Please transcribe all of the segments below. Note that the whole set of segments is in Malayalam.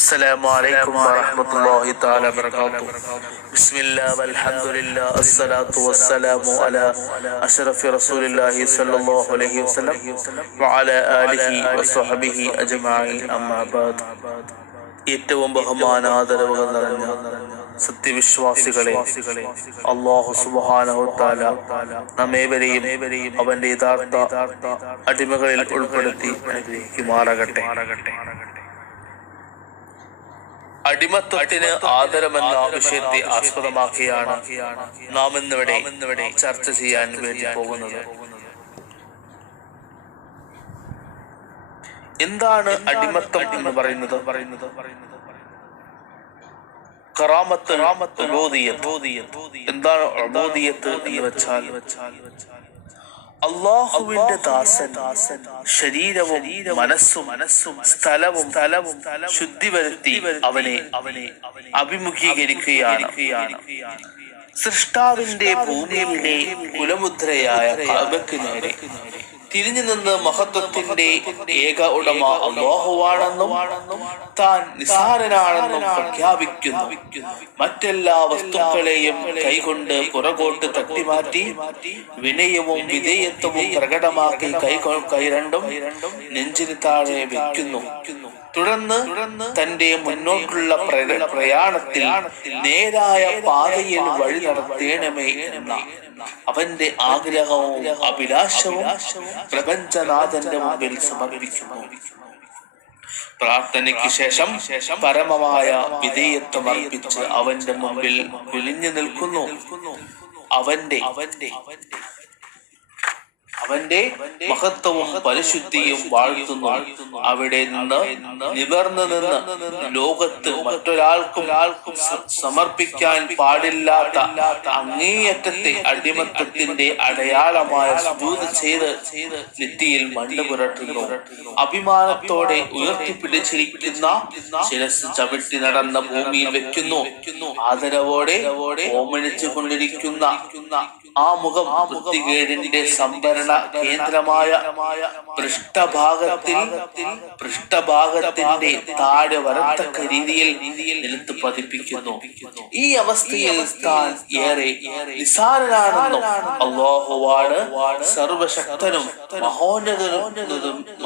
السلام عليكم ورحمة الله تعالى وبركاته. بسم الله والحمد لله الصلاة والسلام على أشرف رسول الله صلى الله عليه وسلم وعلى آله وصحبه أجمعين أما بعد. ഏറ്റവും ബഹുമാനാദരവുകൾ നിറഞ്ഞ സത്യവിശ്വാസികളെ, അല്ലാഹു സുബ്ഹാനഹു തആല നമ്മേവരെയും അവന്റെ യഥാർത്ഥ അടിമകളിൽ ഉൾപ്പെടുത്തി അനുഗ്രഹിക്കുമാറാകട്ടെ. അടിമത്വത്തിന് ആദരമെന്ന വിഷയത്തെ ആസ്പദമാക്കിയാണ് നാം ഇന്നിവിടെ ചർച്ച ചെയ്യാൻ വേണ്ടി പോകുന്നത്. എന്താണ് അടിമത്തം എന്ന് പറയുന്നത്? ഖറാമത്ത് എന്താണ് ഉബൂദിയ്യത്ത് എന്ന് വെച്ചാൽ അല്ലാഹുവിന്റെ ദാസൻ ശരീരവും മനസ്സും സ്ഥലവും ശുദ്ധി വരുത്തി അവനെ അഭിമുഖീകരിക്കുകയാണ്. സൃഷ്ടാവിന്റെ ഭൂമിയിലെ കുലമുദ്രയായ കഅബയ്ക്ക് നേരെ തിരിഞ്ഞു നിന്ന് മഹത്വത്തിന്റെ ഏക ഉടമ അല്ലാഹുവാണെന്നും താൻ നിസ്സാരനാണെന്നും പ്രഖ്യാപിക്കുന്നു. മറ്റെല്ലാ വസ്തുക്കളെയും കൈകൊണ്ട് പുറകോട്ട് തട്ടിമാറ്റി വിനയവും വിധേയത്വവും പ്രകടമാക്കി കൈ രണ്ടും നെഞ്ചിന് താഴെ വെക്കുന്നു. തുടർന്ന് തന്റെ മുന്നോട്ടുള്ള പ്രയാണത്തിൽ നേരായ പാതയിൽ വഴി നടത്തേണമേ എന്ന അവന്റെ ആഗ്രഹവും അഭിലാഷവും പ്രപഞ്ചനാഥന്റെ മുമ്പിൽ സമർപ്പിക്കുന്നു. പ്രാർത്ഥനയ്ക്ക് ശേഷം പരമമായ വിധേയത്വം അർപ്പിച്ച് അവന്റെ മുമ്പിൽ കുനിഞ്ഞു നിൽക്കുന്നു. അവന്റെ മഹത്വവും പരിശുദ്ധിയും വാഴ്ത്തുന്നു. അവിടെ നിന്ന് നിവർന്നു നിന്ന് ലോകത്ത് മറ്റൊരാൾക്കും സമർപ്പിക്കാൻ പാടില്ലാത്ത അങ്ങേയറ്റത്തെ അടിമത്തത്തിന്റെ അടയാളമായ സുജൂദ് ചെയ്ത് നെറ്റിയിൽ മണ്ണ് പുരട്ടുന്നു. അഭിമാനത്തോടെ ഉയർത്തിപ്പിടിച്ചിരിക്കുന്ന ശിരസ് ചവിട്ടി നടന്ന ഭൂമിയിൽ വെക്കുന്നു. ആദരവോടെ ഓമനിച്ചു കൊണ്ടിരിക്കുന്ന ആ മുഖം വൃത്തികേടിന്റെ സംഭരണ കേന്ദ്രമായ പൃഷ്ഠഭാഗത്തിന്റെ താഴെ വരത്തക്ക രീതിയിൽ നിലത്ത് പതിപ്പിക്കുന്നു. ഈ അവസ്ഥയിൽ താൻ ഏറെ നിസ്സാരനാണെന്നും അല്ലാഹുവാണ് സർവശക്തനും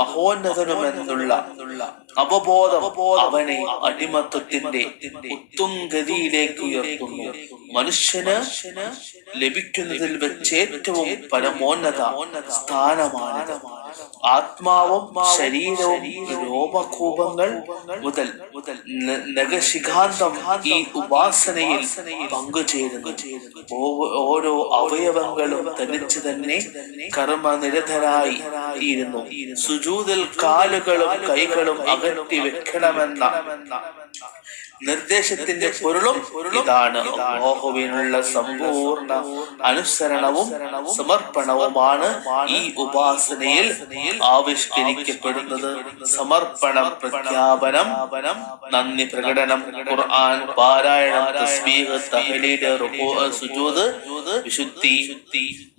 മഹോന്നതനുമെന്നുള്ള അവബോധം അവനെ അടിമത്വത്തിന്റെ ഉത്തുംഗതിയിലേക്ക് ഉയർത്തുന്നു. മനുഷ്യന് ലഭിക്കുന്നതിൽ വെച്ച് ഏറ്റവും പരമോന്നത സ്ഥാനമാണ്. ആത്മാവും ശരീരവും രോമകൂപങ്ങൾ മുതൽ നഖശിഖാന്തം ഈ ഉപാസനയിൽ പങ്കുചേരുന്നു. ഓരോ അവയവങ്ങളും തനിച്ച് തന്നെ കർമ്മനിരതരായി തീരുന്നു. സുജൂദിൽ കാലുകളും കൈകളും അകറ്റി വെക്കണമെന്ന നിർദ്ദേശത്തിന്റെ പൊരുളും ഇതാണ്. അല്ലാഹുവിനുള്ള സമ്പൂർണ്ണ അനുസരണവും സമർപ്പണവുമാണ് ഈ ഉപാസനയിൽ ആവിഷ്കരിക്കപ്പെടുന്നത്. സമർപ്പണം, പ്രഖ്യാപനം, നന്ദി പ്രകടനം, ഖുർആൻ പാരായണം, തസ്ബീഹ്, തഹ്ലീൽ, റുകൂഅ്, സുജൂദ്, വിശുദ്ധി,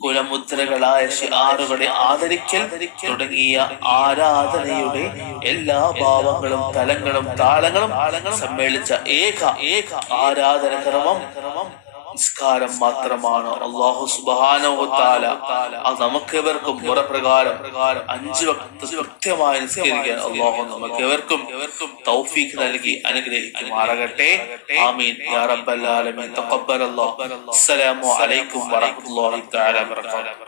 കുലമുദ്രകളായ ശിആറുകളെ ആദരിക്കൽ തുടങ്ങിയ ആരാധനയുടെ എല്ലാ ഭാവങ്ങളും തലങ്ങളും താളങ്ങളും സമ്മേളിച്ച ഏക ആരാധനക്രമം നിസ്കാരം മാത്രമാണ്. അല്ലാഹു സുബ്ഹാനഹു തആല അത് നമുക്കെവർക്കും മുറപ്രകാരം 5 വഖ്ത് കൃത്യമായി നിസ്കരിക്കാൻ അല്ലാഹു നമുക്കെവർക്കും തൗഫീഖ് നൽകി അനുഗ്രഹിക്കുമാറാകട്ടെ. ആമീൻ യാ റബ്ബൽ ആലമീൻ. തഖബ്ബലല്ലാഹു. അസ്സലാമു അലൈക്കും വറഹ്മത്തുള്ളാഹി തആല വബറകാതുഹു.